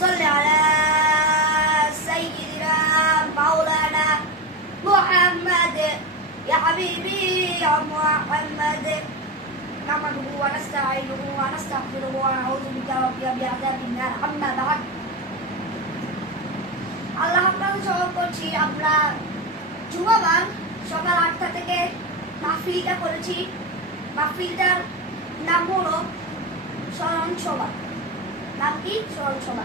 صل على سيدنا مولانا محمد يا حبيبي يا محمد نحمده ونستعينه ونستغفره ونعوذ بك ربي بعذاب النار أما بعد আল্লাহ আপনাকে সহ করছি আমরা জুমাবার সকাল আটটা থেকে মাহফিলটা করেছি মাহফিলটার নাম হলো স্মরণ সভা নাম কি স্মরণ সভা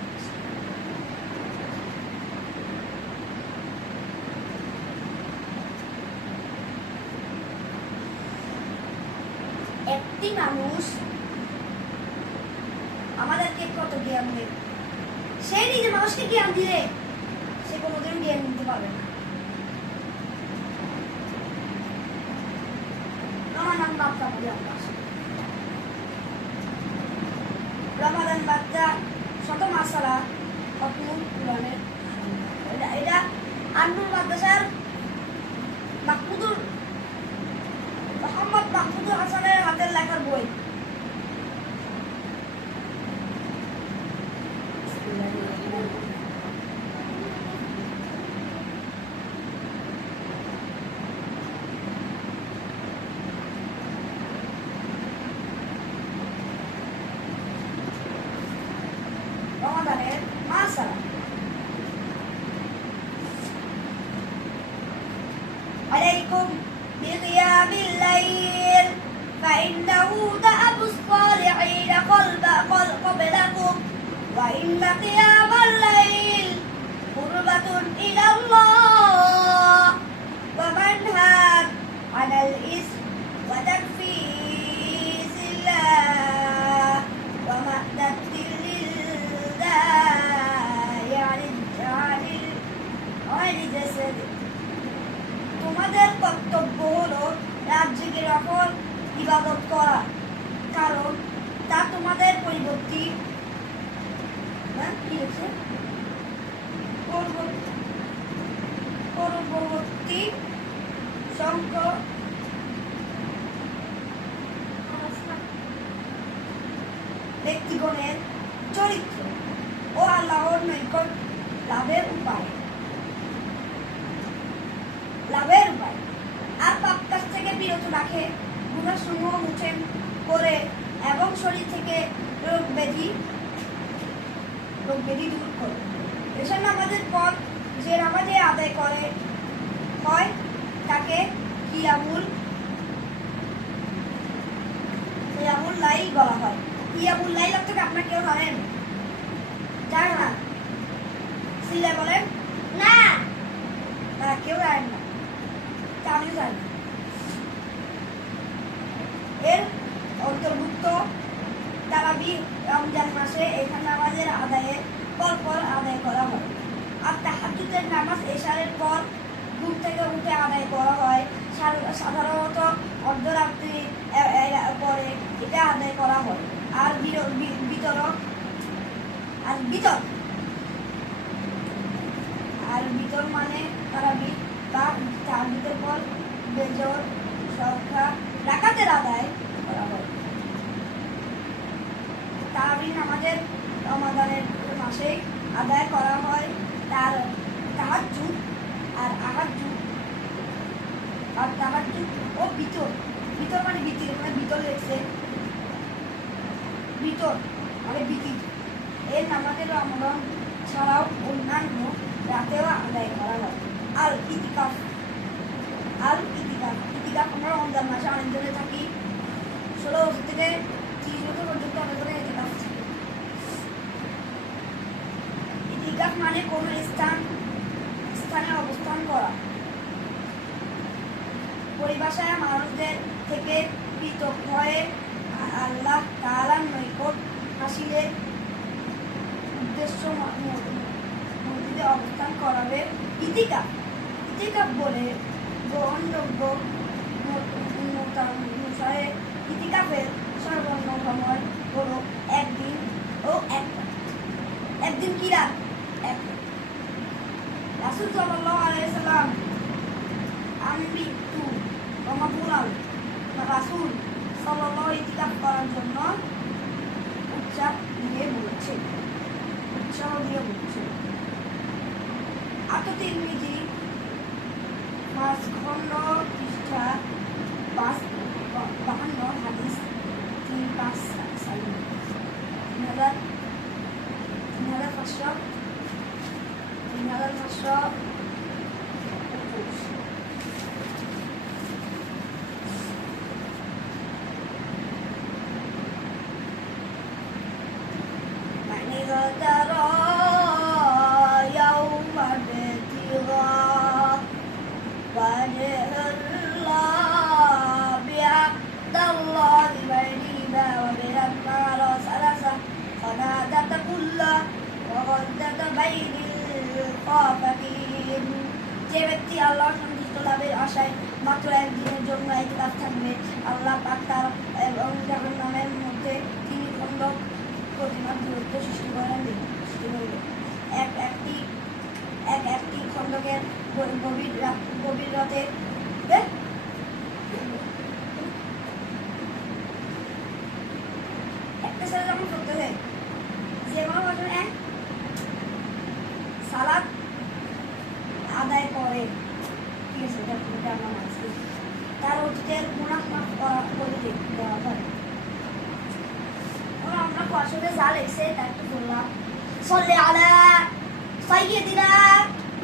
একটি মানুষ আমাদেরকে কত জ্ঞান দেবে সে নিজে মানুষকে জ্ঞান দিলে সে কোনোদিন জ্ঞান দিতে পারবে না। এটা এটা মাদ্রাসার হাসানের হাতের লেখার عليكم بقيام الليل. فإنه دأب الصالحين قلب قل- قبلكم. وإن قيام الليل قربة إلى الله. ومنهى عن الإثم وتكفيس الله. ومحدة ব্যক্তিগণের চরিত্র। ও আল্লাহর নৈকট লাভের উপায়। লাভের উপায়। আর পাপ কাজ থেকে বিরত রাখে গুণাসমূহ মুছে করে এবং শরীর থেকে রোগ ব্যাধি রোগ ব্যাধি দূর করে। এসব নামাজের পর যে নামাজে আদায় করে, হয় তাকে কিয়ামুল কিয়ামুল লাই বলা হয়। কিয়ামুল লাইল অর্থে আপনার কেউ জানেন জানেন না। সিলে বলেন না! না কেউ জানেন না। তা আমিও জানি এর অন্তর্ভুক্ত তারাবি রমজান মাসে এখানে নামাজের আদায়ে পর পর আদায় করা হয়। আর তাহাজুদের নামাজ এশারের পর ঘুম থেকে উঠে আদায় করা হয়। সাধা- সাধারণত অর্ধরাত্রি পরে এটা আদায় করা হয়। আর বিতরক আর বিতর আর বিতর মানে তারাবি বা তার বিতর পর বেজর সংখ্যা রাকাতের আদায় করা হয়। তারাবি নামাজের রমাদানের মাসে আদায় করা হয়। তার তাহাজ্জুদ আর আহাজ্জুদ আর তাহাজ্জুদ ও বিতর বিতর মানে বিতির মানে বিতর লেগছে বিতর মানে বিতির এর নামাজের রমজান ছাড়াও অন্যান্য রাতেও আদায় করা হয়। আর ইতিকাফ। আর ইতিকাফ। ইতিকাফ আমরা রমজান মাসে অনেকজনে থাকি। ষোলো বছর থেকে তিরিশ বছর পর্যন্ত অনেকজনে ইতিকাফ থাকে। ইতিকাফ মানে কোনো স্থান, স্থানে অবস্থান করা। পরিভাষায় মানুষদের থেকে পৃথক হয়ে আল্লাহ তাআলার নৈকট হাসিলের উদ্দেশ্য মসজিদে অবস্থান করাবে। ইতিকাফ ইতিকাফ বলে গ্রহণযোগ্য অনুসারে ইতিকাফের সর্বর্ণ সময় হলো একদিন ও এক একদিন কি রাত? এক। রাসূল সাল্লাল্লাহু আলাইহি সাল্লাম আমি মৃত্যু রমাপুরাল রাসূল সাল্লাল্লাহু ইতিকাফ করার জন্য উৎসাহ দিয়ে বলছে। উৎসাহ দিয়ে বলছে। আততির মিজি পাঁচ পৃষ্ঠা, পাঁচ বাহান্ন হাদিস, তিন পাঁচ সাল তিন হাজার তিন হাজার পাঁচশো, তিন হাজার পাঁচশো যে ব্যক্তি আল্লাহ সন্তুষ্ট লাভের আশায় মাত্র একদিনের জন্য এক লাভ থাকবে, আল্লাহ পাক এবং জাহান নামের মধ্যে তিনি খন্দক প্রতিমার দূরত্ব সৃষ্টি করেন এক একটি এক একটি খন্দকের গভীর গভীর রাতে একটা ছেলে যখন করতে হয় কোনো ঘটনা এক সালাদ আদায় করে। ঠিক আছে, এটা এটা আমরা মানছি। তার অতীতের গুণাহ মাফ করা করে দেওয়া হয়। আমরা আসলে যা লেগছে, তা একটু বললাম। সল্লে আলা সাইয়্যিদিনা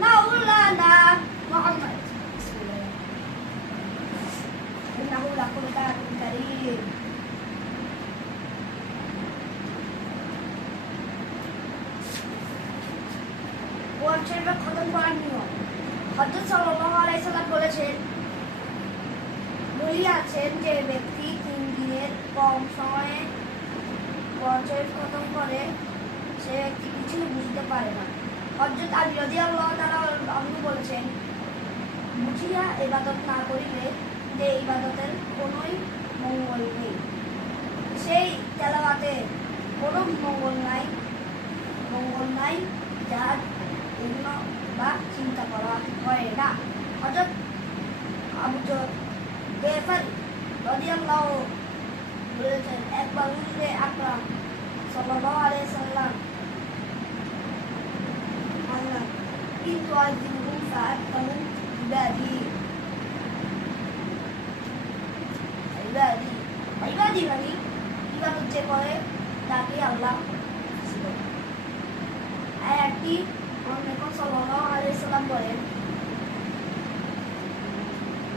মাওলানা মুহাম্মদ। ইন্নাহু লাকুরআনুন কারীম। কোরআন শরীফে খতম করার সাল্লাল্লাহু আলাইহি সাল্লাম বলেছেন, বলিয়াছেন যে ব্যক্তি তিন দিনের কম সময়ে কোরআন খতম করে সে ব্যক্তি কিছু বুঝতে পারে না। হযরত আলী রাদিয়াল্লাহু তাআলা আনহু বলেছেন, বুঝিয়া ইবাদত না করিলে যে ইবাদতের কোনোই মঙ্গল নেই। সেই তেলাওয়াতে কোনো মঙ্গল নাই মঙ্গল নাই যার জন্য বা চিন্তা করা হয় না হযরত আবু বেফার রাদিয়াল্লাহু বলেছেন একবার হুজুরে আকরাম সাল্লাল্লাহু আলাইহি সাল্লাম কিন্তু আযিবুহুম ফাআতহুম ইবাদি ইবাদি ইবাদি মানে ইবাদত যে করে তাকে আল্লাহ। আয়াতটি মোহাম্মদ সাল্লাল্লাহু আলাইহি বলেন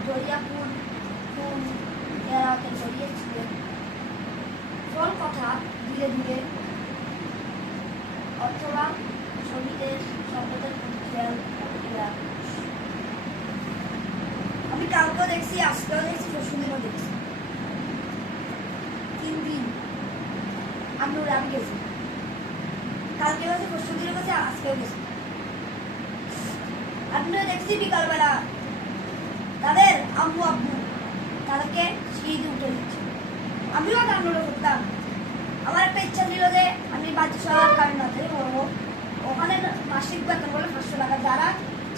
দরিয়াপুর কোন এরাতে জড়িয়েছিলেন ফল কথা ধীরে ধীরে অথবা শব্দের খেয়াল আমি কালকেও দেখছি, আজকেও দেখছি পরশুদিনও দেখছি। তিন দিন। আমি ওরা আমি গেছি। কালকে গেছে পরশু দিনও গেছে আজকেও গেছি। আমিও দেখছি বিকালবেলা তাদের আম্মু আব্বু তাদেরকে সিঁড়ি উঠে দিচ্ছে আমিও কান্নড়ে করতাম আমার একটা ইচ্ছা ছিল যে আমি বাচ্চা কান্নাতে করব ওখানে মাসিক বেতন বলে পাঁচশো টাকা যারা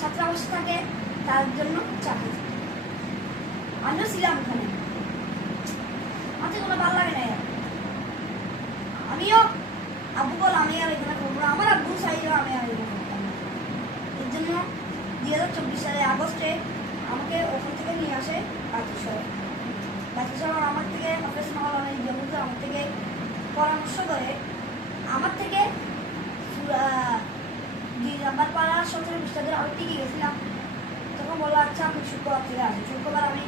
ছাত্রাবাসে থাকে তার জন্য চাকরি আমিও ছিলাম ওখানে আমাকে কোনো ভালো লাগে না আমিও আব্বু বল আমি আর এখানে করব আমার আব্বু চাইলেও আমি আর এখানে করতাম এর জন্য দুই হাজার চব্বিশ সালে আগস্টে আমাকে ওখান থেকে নিয়ে আসে বাচ্চা বাচ্চা আমার থেকে অফিস মহল যেহেতু আমার থেকে পরামর্শ করে। আমার থেকে দুই নাম্বার পাড়ার সতেরো বিশটাদের আমি টিকে গেছিলাম। তখন বলল আচ্ছা আমি শুক্রবার থেকে আসি। শুক্রবার আমি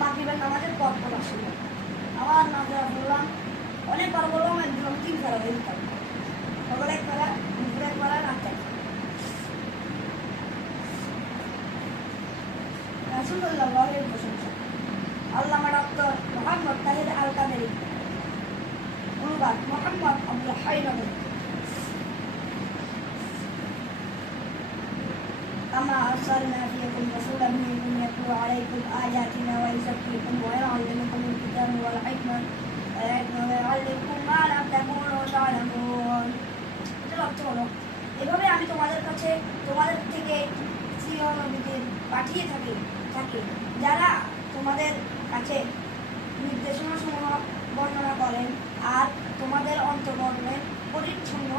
মাগরিবের নামাজের পর পর আসি। আবার না যাওয়া বললাম অনেকবার বললাম একদিন আমি তিন ফেরা হয়ে যেতাম। সকালে এক ফেরা দুপুরে এক ফেরা রাত এক রাসুল্লাহের প্রশংসা আল্লামা ডক্টর মোহাম্মদ তাহির আল কাদেরি অনুবাদ মোহাম্মদ আব্দুল হাই নগর كما أرسلنا فيكم رسولا منكم يتلو عليكم آياتنا ويزكيكم ويعلمكم الكتاب والحكمة ويعلمكم ويعلمكم ما لم تكونوا تعلمون এটার অর্থ হলো এভাবে আমি তোমাদের কাছে তোমাদের থেকে প্রিয় পাঠিয়ে থাকি থাকি। যারা তোমাদের কাছে নির্দেশনা সমূহ বর্ণনা করেন আর তোমাদের অন্তর্বর্ণে পরিচ্ছন্ন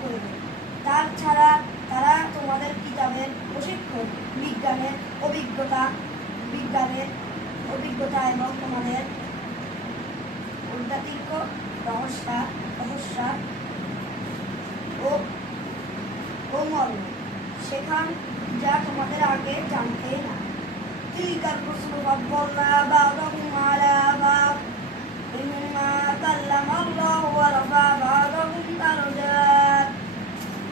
করবে তার ছাড়া তারা তোমাদের কিতাবের প্রশিক্ষণ, বিজ্ঞানের অভিজ্ঞতা বিজ্ঞানের অভিজ্ঞতা এবং তোমাদের উদ্যাতিক রহস্যা রহস্যা ও ও মর্ম সেখান যা তোমাদের আগে জানতে না তিলকার প্রশ্ন বলনা বা আলা বাব إنما كلم الله ورفع بعضهم درجات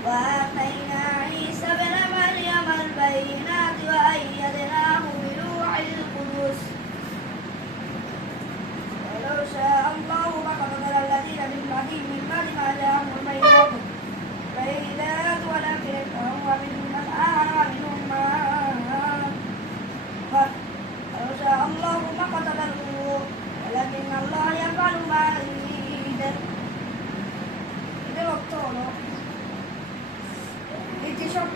وآتينا عيسى ابن مريم البينات وأيدناه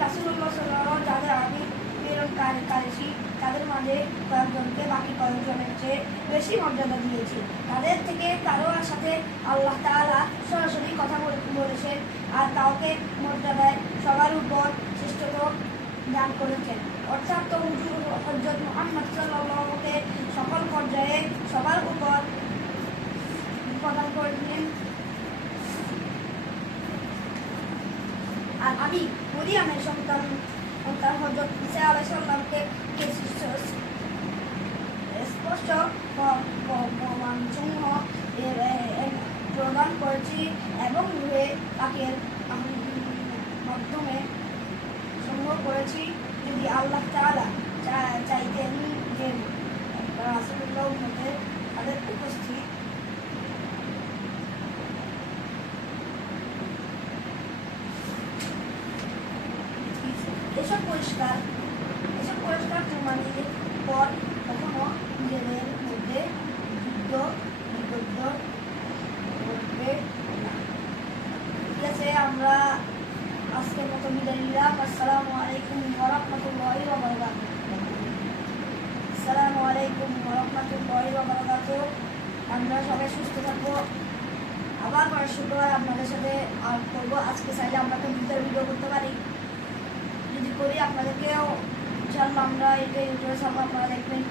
রাসুল্লাহ সাল্লাহ যাদের আমি প্রেরণ করেছি তাদের মাঝে কয়েকজনকে, বাকি কয়েকজনের চেয়ে বেশি মর্যাদা দিয়েছি। তাদের থেকে কারোর সাথে আল্লাহ তাআলা সরাসরি কথা বলেছেন আর কাউকে মর্যাদায় সবার উপর শ্রেষ্ঠত দান করেছেন। অর্থাৎ তো হুজুর হজরত মোহাম্মদ সাল্লাহকে সকল পর্যায়ে সবার উপর প্রদান করেছিলেন আর আমি মরিয়ামের সন্তান সন্তান হজরত ইসা আলাইসাল্লামকে স্পষ্ট প্রমাণসমূহ প্রদান করেছি এবং রুহে তাকে মাধ্যমে সংগ্রহ করেছি যদি আল্লাহ তাআলা চা- চাইতেন যে রাসূলুল্লাহ মধ্যে তাদের উপস্থিত এসব পরিষ্কার এসব পরিষ্কার প্রমাণের পর কখনো নিজেদের মধ্যে যুদ্ধ বিদ্যুদ্ধ ঘটবে ঠিক আছে, আমরা আজকের মতো বিদায় নিলাম। আসসালামু আলাইকুম ওরহমতুল্লাহি ওয়াবারাকাতুহু আসসালামু আলাইকুম ওরহমতুল্লাহি ওয়াবারাকাতুহু আমরা সবাই সুস্থ থাকব। আবার পরে শুক্রবার আপনাদের সাথে আর করব। আজকে চাইলে আমরা কম্পিউটার ভিডিও করতে পারি। করি আপনাদেরকেও ইনশাল্লাহ আমরা এটা ইনশাল্লাহ আপনারা দেখবেন